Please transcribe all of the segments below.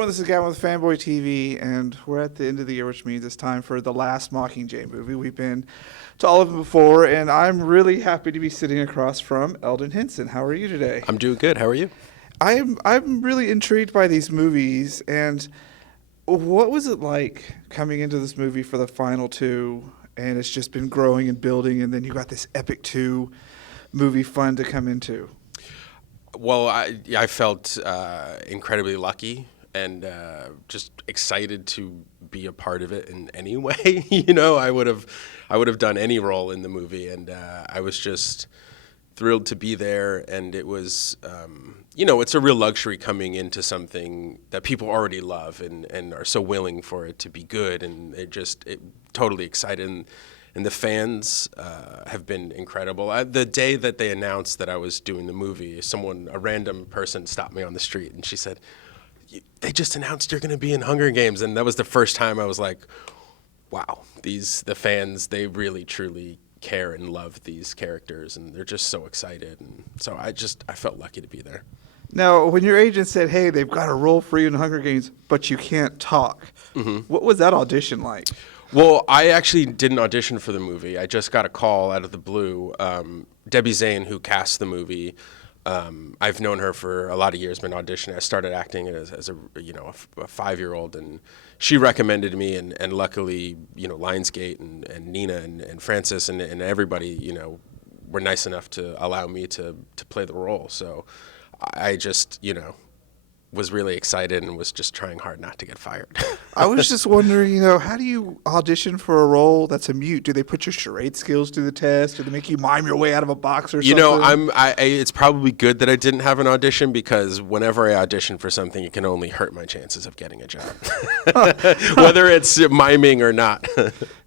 everyone, this is Gavin with Fanboy TV, and we're at the end of the year, which means it's time for the last Mockingjay movie. We've been to all of them before, and I'm really happy to be sitting across from Elden Henson. How are you today? I'm doing good. How are you? I'm really intrigued by these movies, and what was it like coming into this movie for the final two, and it's just been growing and building, and then you got this epic 2 movie fun to come into? Well, I felt incredibly lucky and just excited to be a part of it in any way. I would have done any role in the movie, and I was just thrilled to be there. And it was, it's a real luxury coming into something that people already love and are so willing for it to be good, and it totally excited. And the fans have been incredible. The day that they announced that I was doing the movie, a random person stopped me on the street, and she said, "They just announced you're going to be in Hunger Games." And that was the first time I was like, wow, the fans, they really, truly care and love these characters, and they're just so excited. And so I felt lucky to be there. Now, when your agent said, hey, they've got a role for you in Hunger Games, but you can't talk, what was that audition like? Well, I actually didn't audition for the movie. I just got a call out of the blue. Debbie Zane, who cast the movie, I've known her for a lot of years, been auditioning. I started acting as a 5-year-old, and she recommended me, and luckily, Lionsgate and Nina and Francis and everybody, were nice enough to allow me to play the role. So I just, was really excited and was just trying hard not to get fired. I was just wondering, how do you audition for a role that's a mute? Do they put your charade skills to the test? Do they make you mime your way out of a box or something? It's probably good that I didn't have an audition, because whenever I audition for something, it can only hurt my chances of getting a job, whether it's miming or not.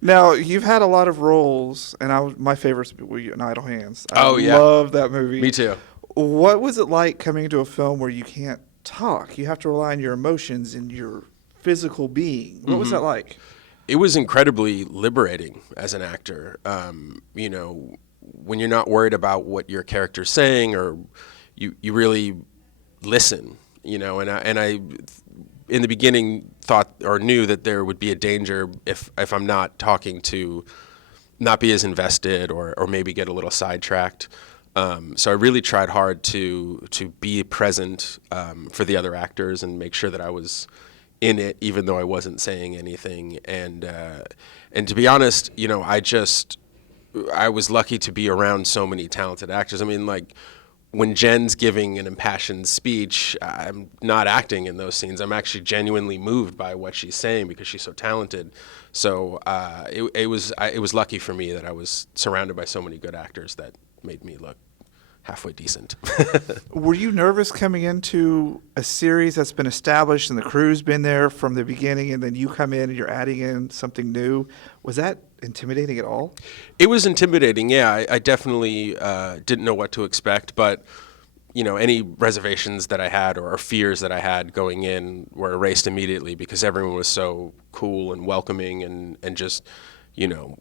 Now, you've had a lot of roles, and my favorites were in Idle Hands. I yeah. love that movie. Me too. What was it like coming into a film where you can't talk? You have to rely on your emotions and your physical being. What was that like? It was incredibly liberating as an actor. When you're not worried about what your character's saying, or you really listen, and I in the beginning thought or knew that there would be a danger if I'm not talking to not be as invested or maybe get a little sidetracked. So I really tried hard to be present for the other actors and make sure that I was in it, even though I wasn't saying anything. And to be honest, I was lucky to be around so many talented actors. I mean, like, when Jen's giving an impassioned speech, I'm not acting in those scenes. I'm actually genuinely moved by what she's saying because she's so talented. So it was lucky for me that I was surrounded by so many good actors that made me look halfway decent. Were you nervous coming into a series that's been established and the crew's been there from the beginning, and then you come in and you're adding in something new? Was that intimidating at all? It was intimidating, yeah. I definitely didn't know what to expect, but any reservations that I had or fears that I had going in were erased immediately, because everyone was so cool and welcoming and just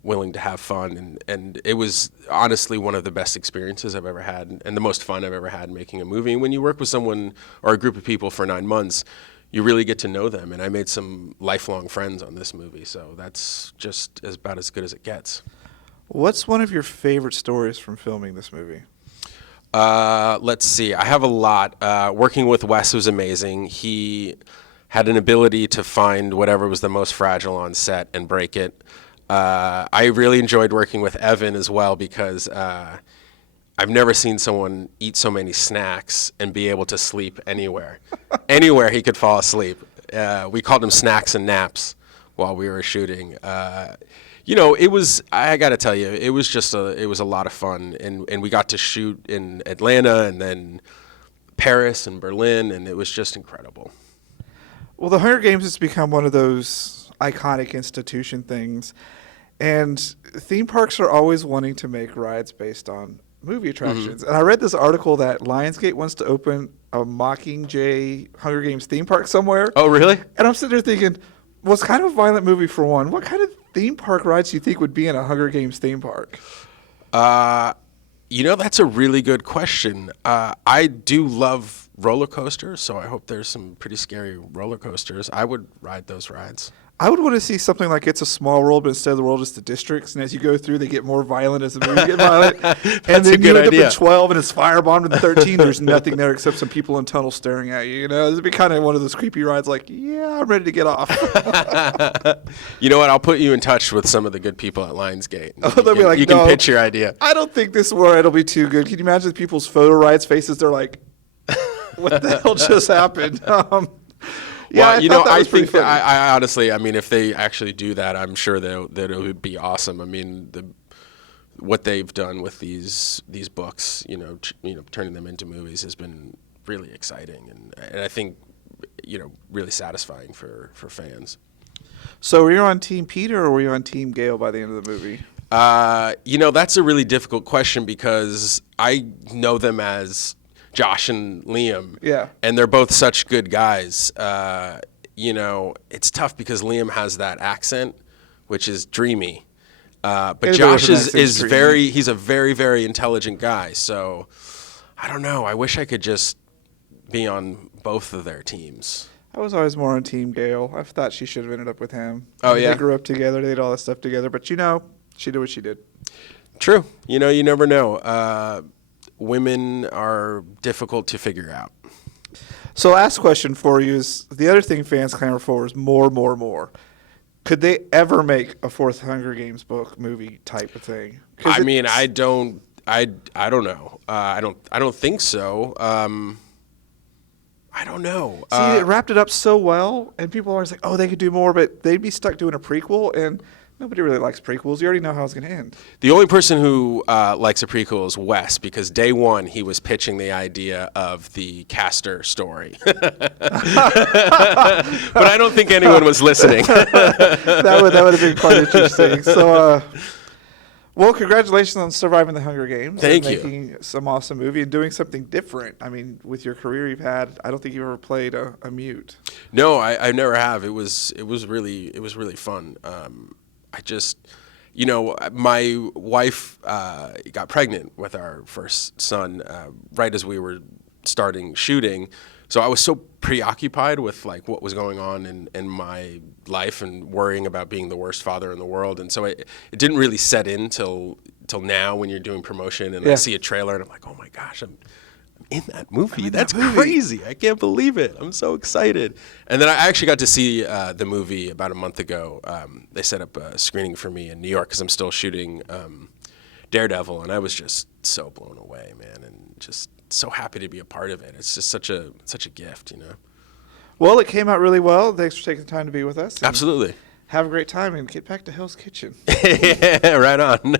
willing to have fun. And it was honestly one of the best experiences I've ever had, and the most fun I've ever had making a movie. And when you work with someone or a group of people for 9 months, you really get to know them. And I made some lifelong friends on this movie, so that's just about as good as it gets. What's one of your favorite stories from filming this movie? Let's see. I have a lot. Working with Wes was amazing. He had an ability to find whatever was the most fragile on set and break it. I really enjoyed working with Evan as well, because I've never seen someone eat so many snacks and be able to sleep anywhere. Anywhere he could fall asleep. We called him snacks and naps while we were shooting. It was, I got to tell you, it was a lot of fun. And we got to shoot in Atlanta and then Paris and Berlin, and it was just incredible. Well, the Hunger Games has become one of those iconic institution things. And theme parks are always wanting to make rides based on movie attractions. And I read this article that Lionsgate wants to open a Mockingjay Hunger Games theme park somewhere. Oh, really? And I'm sitting there thinking, well, it's kind of a violent movie for one. What kind of theme park rides do you think would be in a Hunger Games theme park? That's a really good question. I do love roller coasters, so I hope there's some pretty scary roller coasters. I would ride those rides. I would want to see something like It's a Small World, but instead of the world, it's the districts. And as you go through, they get more violent as the movie gets violent. And then you end up in 12 and it's firebombed in 13. There's nothing there except some people in tunnels staring at you. You know, it'd be kind of one of those creepy rides like, yeah, I'm ready to get off. You know what? I'll put you in touch with some of the good people at Lionsgate. They'll be like, you can pitch your idea. I don't think this ride will be too good. Can you imagine people's photo rides faces? They're like, what the hell just happened? Yeah, well, I think I honestly, I mean, if they actually do that, I'm sure that it would be awesome. I mean, what they've done with these books, turning them into movies has been really exciting, and I think, really satisfying for fans. So, were you on Team Peter or were you on Team Gale by the end of the movie? That's a really difficult question because I know them as Josh and Liam. Yeah. And they're both such good guys. It's tough because Liam has that accent, which is dreamy. But Josh is he's a very, very intelligent guy. So I don't know. I wish I could just be on both of their teams. I was always more on Team Gale. I thought she should have ended up with him. Oh, yeah? They grew up together. They did all that stuff together. But, she did what she did. True. You never know. Women are difficult to figure out. So last question for you is, the other thing fans clamor for is more. Could they ever make a fourth Hunger Games book movie type of thing? I don't know. I don't think so. I don't know. See, it wrapped it up so well, and people are always like, oh, they could do more, but they'd be stuck doing a prequel, and nobody really likes prequels. You already know how it's going to end. The only person who likes a prequel is Wes, because day one he was pitching the idea of the Castor story. But I don't think anyone was listening. that would have been quite interesting. So, well, congratulations on surviving the Hunger Games. Thank and you. Making some awesome movie and doing something different. I mean, with your career you've had, I don't think you've ever played a mute. No, I never have. It was really fun. I just, my wife got pregnant with our first son right as we were starting shooting. So I was so preoccupied with like what was going on in my life and worrying about being the worst father in the world. And so it didn't really set in till now when you're doing promotion and I see a trailer and I'm like, oh my gosh, I'm in that movie. That's crazy. I can't believe it. I'm so excited. And then I actually got to see the movie about a month ago. They set up a screening for me in New York because I'm still shooting Daredevil, and I was just so blown away, man, and just so happy to be a part of it. It's just such a gift, Well, it came out really well. Thanks for taking the time to be with us. Absolutely. Have a great time and get back to Hell's Kitchen. Yeah, right on.